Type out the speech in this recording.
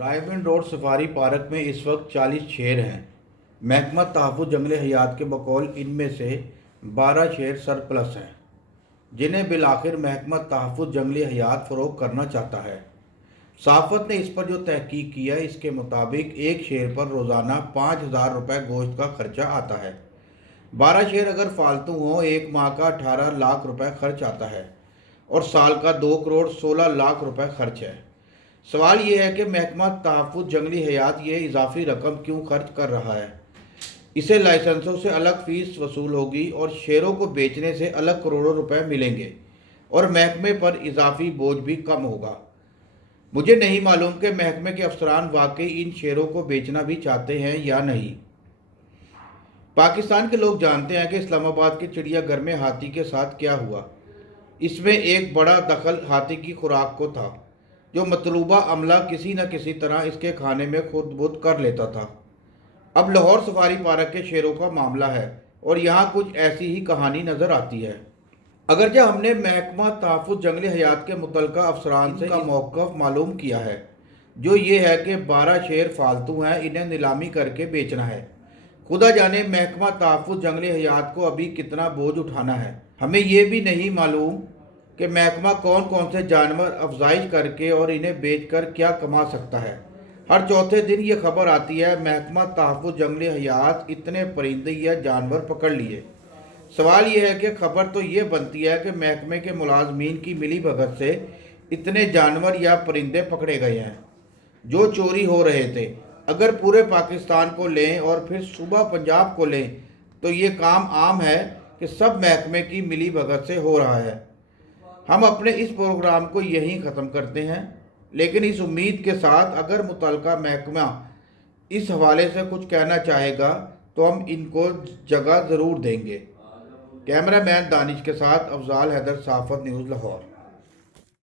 رائے road safari park میں اس وقت 40 شیر ہیں۔ محکمہ تحفظ جنگل حیات کے بقول ان میں سے 12 شیر سرپلس ہیں، جنہیں بالآخر محکمہ تحفظ جنگل حیات فروغ کرنا چاہتا ہے۔ صحافت نے اس پر جو تحقیق کیا اس کے مطابق ایک شیر پر روزانہ 5,000 روپے گوشت کا خرچہ آتا ہے۔ 12 شیر اگر فالتو ہوں ایک ماہ کا 18 لاکھ روپے خرچ آتا ہے اور سال کا 2 کروڑ 16 لاکھ روپے خرچ ہے۔ سوال یہ ہے کہ محکمہ تحفظ جنگلی حیات یہ اضافی رقم کیوں خرچ کر رہا ہے؟ اسے لائسنسوں سے الگ فیس وصول ہوگی اور شیروں کو بیچنے سے الگ کروڑوں روپے ملیں گے اور محکمے پر اضافی بوجھ بھی کم ہوگا۔ مجھے نہیں معلوم کہ محکمے کے افسران واقعی ان شیروں کو بیچنا بھی چاہتے ہیں یا نہیں۔ پاکستان کے لوگ جانتے ہیں کہ اسلام آباد کے چڑیا گھر میں ہاتھی کے ساتھ کیا ہوا۔ اس میں ایک بڑا دخل ہاتھی کی خوراک کو تھا، جو مطلوبہ عملہ کسی نہ کسی طرح اس کے کھانے میں خود بد کر لیتا تھا۔ اب لاہور سفاری پارک کے شیروں کا معاملہ ہے اور یہاں کچھ ایسی ہی کہانی نظر آتی ہے۔ اگرچہ ہم نے محکمہ تحفظ جنگل حیات کے متعلقہ افسران سے کا موقف معلوم کیا ہے، جو یہ ہے کہ 12 شیر فالتو ہیں، انہیں نیلامی کر کے بیچنا ہے۔ خدا جانے محکمہ تحفظ جنگل حیات کو ابھی کتنا بوجھ اٹھانا ہے۔ ہمیں یہ بھی نہیں معلوم کہ محکمہ کون کون سے جانور افزائش کر کے اور انہیں بیچ کر کیا کما سکتا ہے۔ ہر چوتھے دن یہ خبر آتی ہے محکمہ تحفظ جنگل حیات اتنے پرندے یا جانور پکڑ لیے۔ سوال یہ ہے کہ خبر تو یہ بنتی ہے کہ محکمے کے ملازمین کی ملی بھگت سے اتنے جانور یا پرندے پکڑے گئے ہیں جو چوری ہو رہے تھے۔ اگر پورے پاکستان کو لیں اور پھر صوبہ پنجاب کو لیں تو یہ کام عام ہے کہ سب محکمے کی ملی بھگت سے ہو رہا ہے۔ ہم اپنے اس پروگرام کو یہیں ختم کرتے ہیں، لیکن اس امید کے ساتھ اگر متعلقہ محکمہ اس حوالے سے کچھ کہنا چاہے گا تو ہم ان کو جگہ ضرور دیں گے۔ کیمرہ مین دانش کے ساتھ افضال حیدر، صحافت نیوز لاہور۔